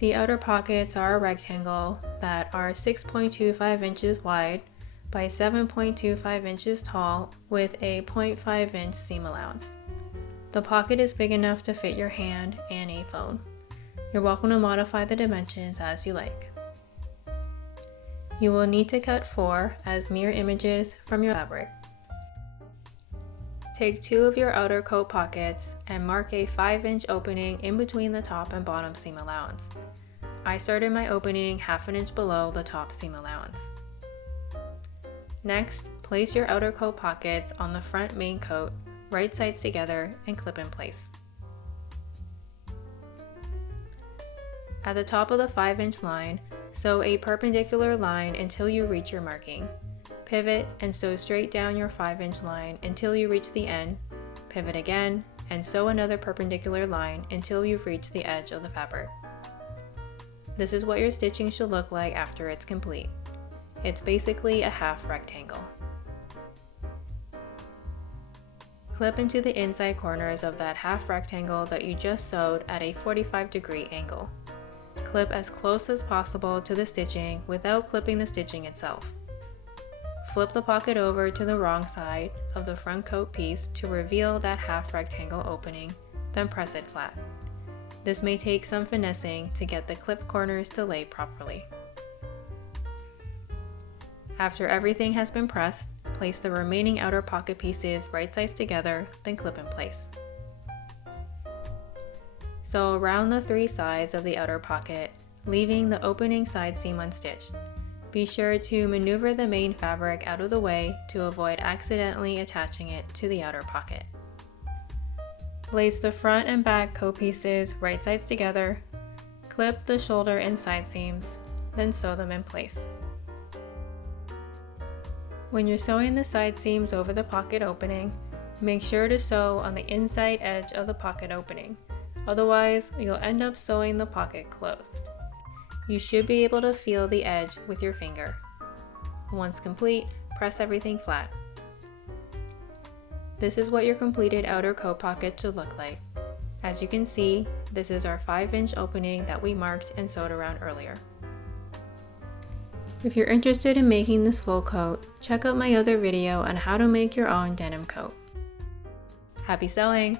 The outer pockets are a rectangle that are 6.25 inches wide by 7.25 inches tall with a 0.5 inch seam allowance. The pocket is big enough to fit your hand and a phone. You're welcome to modify the dimensions as you like. You will need to cut 4 as mirror images from your fabric. Take 2 of your outer coat pockets and mark a 5-inch opening in between the top and bottom seam allowance. I started my opening half an inch below the top seam allowance. Next, place your outer coat pockets on the front main coat, right sides together, and clip in place. At the top of the 5-inch line, sew a perpendicular line until you reach your marking. Pivot and sew straight down your 5-inch line until you reach the end, pivot again, and sew another perpendicular line until you've reached the edge of the fabric. This is what your stitching should look like after it's complete. It's basically a half rectangle. Clip into the inside corners of that half rectangle that you just sewed at a 45-degree angle. Clip as close as possible to the stitching without clipping the stitching itself. Flip the pocket over to the wrong side of the front coat piece to reveal that half rectangle opening, then press it flat. This may take some finessing to get the clip corners to lay properly. After everything has been pressed, place the remaining outer pocket pieces right sides together, then clip in place. Sew around the 3 sides of the outer pocket, leaving the opening side seam unstitched. Be sure to maneuver the main fabric out of the way to avoid accidentally attaching it to the outer pocket. Place the front and back coat pieces right sides together, clip the shoulder and side seams, then sew them in place. When you're sewing the side seams over the pocket opening, make sure to sew on the inside edge of the pocket opening, otherwise you'll end up sewing the pocket closed. You should be able to feel the edge with your finger. Once complete, press everything flat. This is what your completed outer coat pocket should look like. As you can see, this is our 5-inch opening that we marked and sewed around earlier. If you're interested in making this full coat, check out my other video on how to make your own denim coat. Happy sewing!